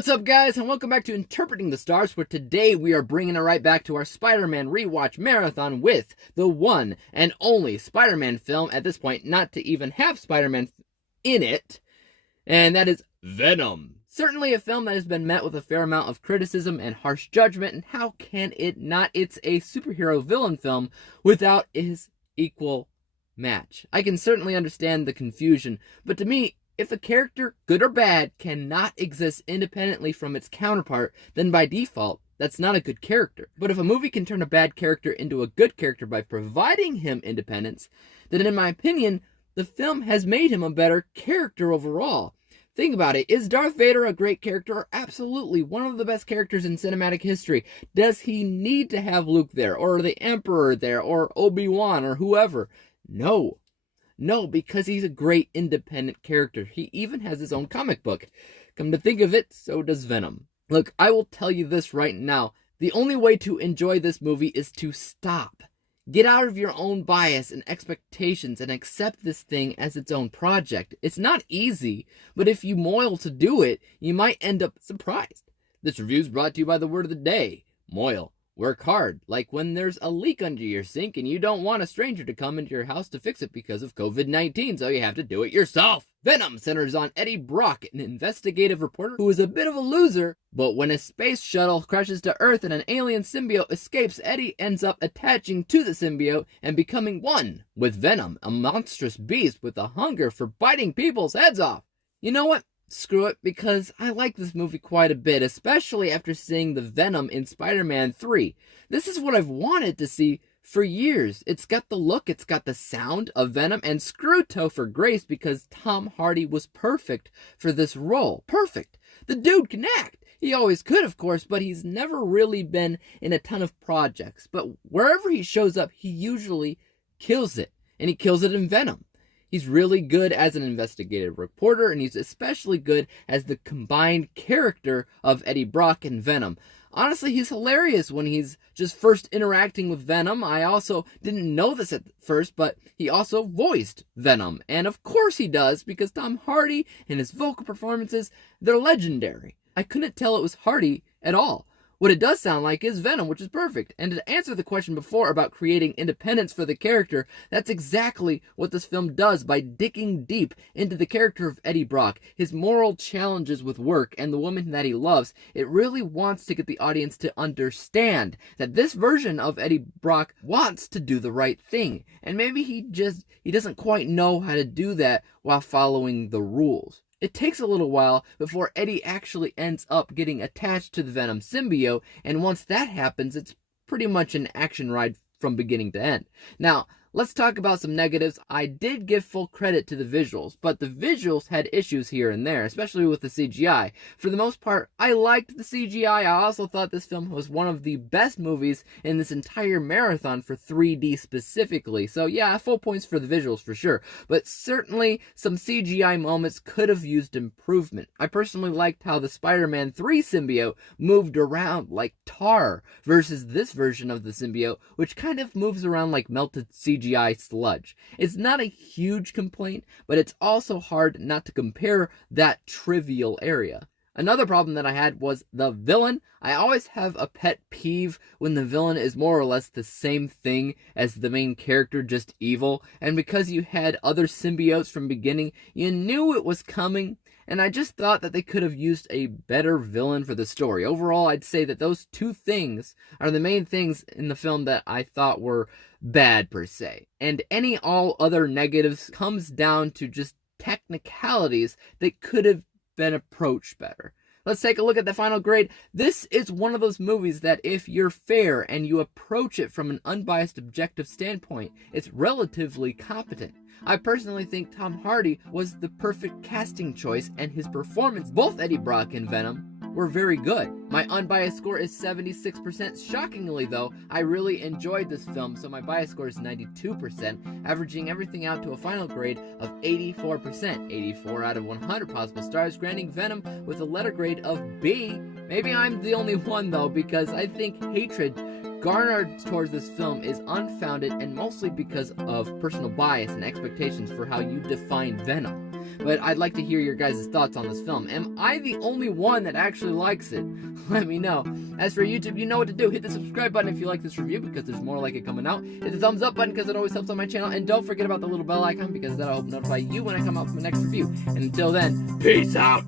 What's up, guys, and welcome back to Interpreting the Stars, where today we are bringing it right back to our Spider-Man Rewatch Marathon with the one and only Spider-Man film at this point not to even have Spider-Man in it, and that is Venom. Certainly a film that has been met with a fair amount of criticism and harsh judgment, and how can it not? It's a superhero villain film without his equal match. I can certainly understand the confusion, but to me, if a character, good or bad, cannot exist independently from its counterpart, then by default, that's not a good character. But if a movie can turn a bad character into a good character by providing him independence, then in my opinion, the film has made him a better character overall. Think about it. Is Darth Vader a great character? Absolutely. One of the best characters in cinematic history. Does he need to have Luke there, or the Emperor there, or Obi-Wan, or whoever? No. No, because he's a great independent character. He even has his own comic book. Come to think of it, so does Venom. Look, I will tell you this right now. The only way to enjoy this movie is to stop. Get out of your own bias and expectations and accept this thing as its own project. It's not easy, but if you moil to do it, you might end up surprised. This review is brought to you by the word of the day, moil. Work hard, like when there's a leak under your sink and you don't want a stranger to come into your house to fix it because of COVID-19, so you have to do it yourself. Venom centers on Eddie Brock, an investigative reporter who is a bit of a loser, but when a space shuttle crashes to Earth and an alien symbiote escapes, Eddie ends up attaching to the symbiote and becoming one with Venom, a monstrous beast with a hunger for biting people's heads off. You know what? Screw it, because I like this movie quite a bit, especially after seeing the Venom in Spider-Man 3. This is what I've wanted to see for years. It's got the look, it's got the sound of Venom, and screw Topher Grace, because Tom Hardy was perfect for this role. Perfect. The dude can act. He always could, of course, but he's never really been in a ton of projects. But wherever he shows up, he usually kills it, and he kills it in Venom. He's really good as an investigative reporter, and he's especially good as the combined character of Eddie Brock and Venom. Honestly, he's hilarious when he's just first interacting with Venom. I also didn't know this at first, but he also voiced Venom. And of course he does, because Tom Hardy and his vocal performances, they're legendary. I couldn't tell it was Hardy at all. What it does sound like is Venom, which is perfect. And to answer the question before about creating independence for the character, that's exactly what this film does by digging deep into the character of Eddie Brock, his moral challenges with work, and the woman that he loves. It really wants to get the audience to understand that this version of Eddie Brock wants to do the right thing. And maybe he doesn't quite know how to do that while following the rules. It takes a little while before Eddie actually ends up getting attached to the Venom symbiote, and once that happens, it's pretty much an action ride from beginning to end. Now, let's talk about some negatives. I did give full credit to the visuals, but the visuals had issues here and there, especially with the CGI. For the most part, I liked the CGI. I also thought this film was one of the best movies in this entire marathon for 3D specifically. So yeah, full points for the visuals for sure. But certainly some CGI moments could have used improvement. I personally liked how the Spider-Man 3 symbiote moved around like tar versus this version of the symbiote, which kind of moves around like melted CGI sludge. It's not a huge complaint, but it's also hard not to compare that trivial area. Another problem that I had was the villain. I always have a pet peeve when the villain is more or less the same thing as the main character, just evil. And because you had other symbiotes from beginning, you knew it was coming. And I just thought that they could have used a better villain for the story. Overall, I'd say that those two things are the main things in the film that I thought were bad per se. And all other negatives comes down to just technicalities that could have been approached better. Let's take a look at the final grade. This is one of those movies that if you're fair and you approach it from an unbiased, objective standpoint, it's relatively competent. I personally think Tom Hardy was the perfect casting choice, and his performance, both Eddie Brock and Venom, were very good. My unbiased score is 76%. Shockingly though, I really enjoyed this film, so my bias score is 92%, averaging everything out to a final grade of 84%. 84 out of 100 possible stars, granting Venom with a letter grade of B. Maybe I'm the only one though, because I think hatred garnered towards this film is unfounded and mostly because of personal bias and expectations for how you define Venom. But I'd like to hear your guys' thoughts on this film. Am I the only one that actually likes it? Let me know. As for YouTube, you know what to do. Hit the subscribe button if you like this review, because there's more like it coming out. Hit the thumbs up button, because it always helps on my channel. And don't forget about the little bell icon, because that'll help notify you when I come out with my next review. And until then, peace out!